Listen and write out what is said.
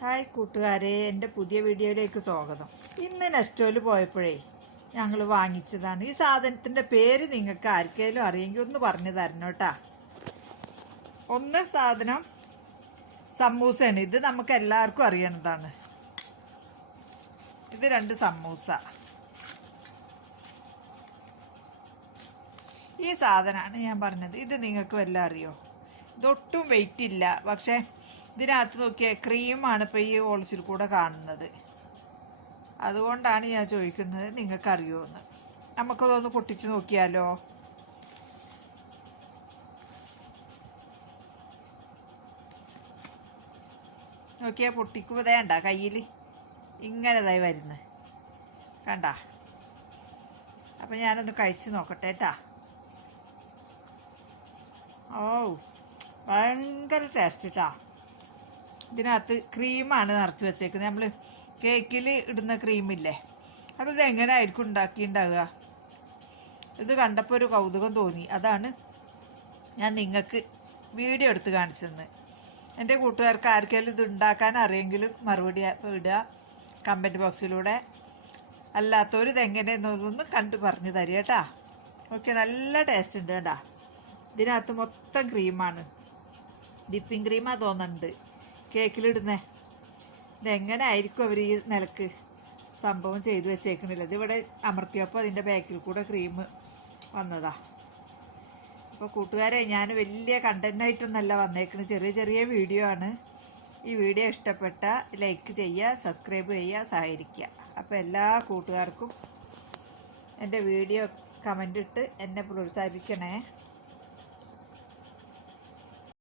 Hi കൂട്ടുകാരെ എന്റെ പുതിയ വീഡിയോയിലേക്ക് സ്വാഗതം. ഇന്ന് നെസ്റ്റോയിൽ പോയപ്പോഴേ ഞങ്ങൾ വാങ്ങിച്ചതാണ്. ഈ സാധനത്തിന്റെ പേര് നിങ്ങൾക്ക് ആർക്കെങ്കിലും അറിയെങ്കിൽ ഒന്ന് പറഞ്ഞു തരണം കേട്ടാ. ഒന്ന് സാധനം സമൂസയാണ്. ഇത് നമുക്ക് എല്ലാവർക്കും അറിയണതാണ്. ഇത് രണ്ട് സമൂസ. ഈ സാധനമാണ് ഞാൻ പറഞ്ഞത്. ഇത് നിങ്ങൾക്ക് വല്ല അറിയോ? ഇതൊട്ടും വെയിറ്റ് ഇല്ല. പക്ഷേ ഇതിനകത്ത് നോക്കിയാൽ ക്രീമാണ് ഇപ്പോൾ ഈ ഓൾസിൽ കൂടെ കാണുന്നത്. അതുകൊണ്ടാണ് ഞാൻ ചോദിക്കുന്നത് നിങ്ങൾക്കറിയോ എന്ന് നമുക്കതൊന്ന് പൊട്ടിച്ച് നോക്കിയാലോ? നോക്കിയാൽ പൊട്ടിക്കുമ്പോൾ വേണ്ട കയ്യിൽ ഇങ്ങനെതായി വരുന്നത് കണ്ട? അപ്പം ഞാനൊന്ന് കഴിച്ച് നോക്കട്ടെ കേട്ടാ ഓ ഭയങ്കര ടേസ്റ്റ് കേട്ടാ ഇതിനകത്ത് ക്രീമാണ് നിറച്ച് വെച്ചേക്കുന്നത്. നമ്മൾ കേക്കിൽ ഇടുന്ന ക്രീമില്ലേ അപ്പോൾ ഇത് എങ്ങനെ ആയിരിക്കും ഉണ്ടാക്കിയിട്ടുണ്ടാവുക? ഇത് കണ്ടപ്പോൾ ഒരു കൗതുകം തോന്നി. അതാണ് ഞാൻ നിങ്ങൾക്ക് വീഡിയോ എടുത്ത് കാണിച്ചതെന്ന് എന്റെ കൂട്ടുകാർക്ക് ആർക്കെങ്കിലും ഇത് ഉണ്ടാക്കാൻ അറിയെങ്കിലും മറുപടി ഇടുക. കമന്റ് ബോക്സിലൂടെ അല്ലാത്തവർ ഇതെങ്ങനെയെന്നൊന്ന് കണ്ട് പറഞ്ഞു തരിക കേട്ടാ. ഓക്കെ നല്ല ടേസ്റ്റ് ഉണ്ട് കേട്ടാ. ഇതിനകത്ത് മൊത്തം ക്രീമാണ് ഡിപ്പിംഗ് ക്രീമാണ് തോന്നുന്നുണ്ട്. കേക്കിലിടുന്നേ. ഇതെങ്ങനെ ആയിരിക്കും അവർ ഈ നിലയ്ക്ക്? സംഭവം ചെയ്തു വെച്ചേക്കണില്ല? ഇതിവിടെ അമർത്തിയപ്പോൾ അതിന്റെ ബാക്കിൽ കൂടെ ക്രീം വന്നതാ. അപ്പോൾ കൂട്ടുകാരെ ഞാൻ വലിയ കണ്ടന്റായിട്ടൊന്നല്ല വന്നേക്കുന്നത് ചെറിയ ചെറിയ വീഡിയോ ആണ്. ഈ വീഡിയോ ഇഷ്ടപ്പെട്ട ലൈക്ക് ചെയ്യുക സബ്സ്ക്രൈബ് ചെയ്യുക സഹകരിക്കുക. അപ്പോൾ എല്ലാ കൂട്ടുകാർക്കും എന്റെ വീഡിയോ കമന്റ് ഇട്ട് എന്നെ പ്രോത്സാഹിപ്പിക്കണേ.